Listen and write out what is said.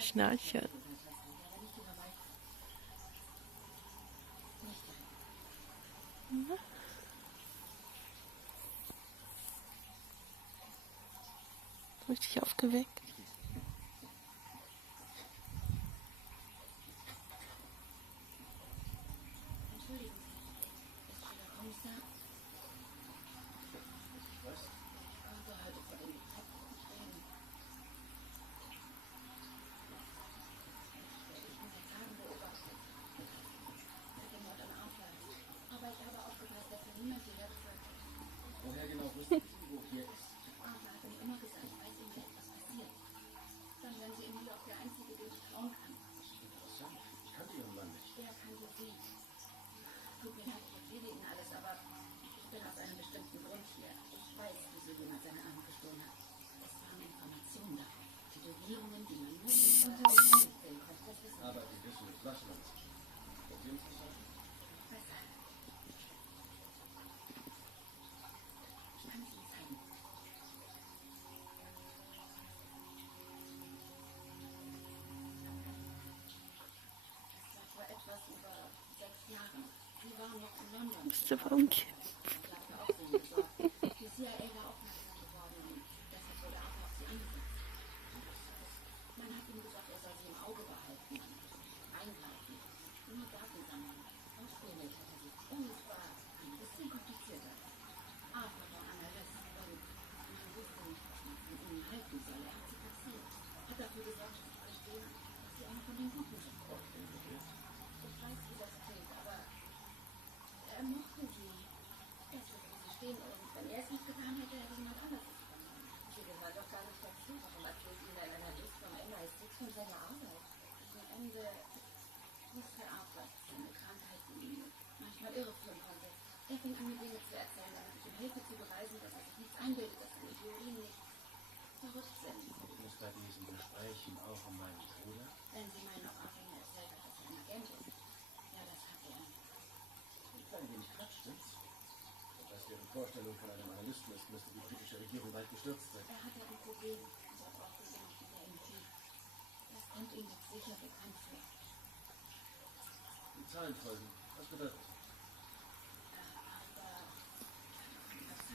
der Schnarcher. Richtig aufgeweckt. Woher genau wussten Sie, wo hier ist? Arthur hat mir immer gesagt, falls ihm etwas passiert, dann wären Sie immer noch der Einzige, dem ich trauen kann. Interessant. Ich kannte Ihren Mann nicht. Er kannte Sie. Tut mir leid, ich erzähle Ihnen alles, aber ich bin aus einem bestimmten Grund hier. Ich weiß, wieso jemand seine Arme gestohlen hat. Es waren Informationen darauf. Tätowierungen, die man nur in der Augen sehen konnte. Das wissen Sie. Aber Sie wissen nicht, was man ist. Probieren Sie es mal. Besser. Ich kann es Ihnen zeigen. Es war vor etwas über 6 Jahren. Sie waren noch in London. Bist du Onkel? Ich hatte auch so gesorgt. Die CIA war aufmerksam geworden und deshalb wurde Arthur auf sie angesetzt. Man hat ihm gesagt, er soll sie im Auge behalten, eingreifen, nur Daten sammeln. Ausspielen hat er sie. Und es war ein bisschen komplizierter. Arthur war Analyst und man wusste nicht, was man von ihnen halten soll. Er hat sie passiert. Hat dafür gesorgt, dass sie verstehen, dass sie einer von den Guten sind. Ich weiß, wie das klingt, aber er mochte sie. Er ist, wo sie stehen und wenn er es nicht getan hätte, hätte jemand anderes es getan. Sie gehört doch gar nicht dazu. Warum erzählt Ihnen ein Analyst vom MI6 von seiner Arbeit? Am Ende wusste Arthur, dass seine Krankheit ihn manchmal irreführen konnte. Er fing an, mir Dinge zu erzählen, damit ich ihm helfe zu beweisen, dass er sich nichts einbildet, dass seine Theorien nicht verrückt sind. Ging es bei diesen Gesprächen auch um meinen Bruder? Wenn Sie meinen, ob Arthur mir erzählt hat, dass er ein Agent ist. Ja, das hat er. Ein klein wenig Quatsch, stimmt's? Und was Ihre Vorstellung von einem Analysten ist, müsste die britische Regierung bald gestürzt sein. Er hatte ein Problem und er brauchte jemanden, der ihm hilft. Das kommt ihm doch sicher bekannt vor. Die Zahlen folgen. Was bedeutet das?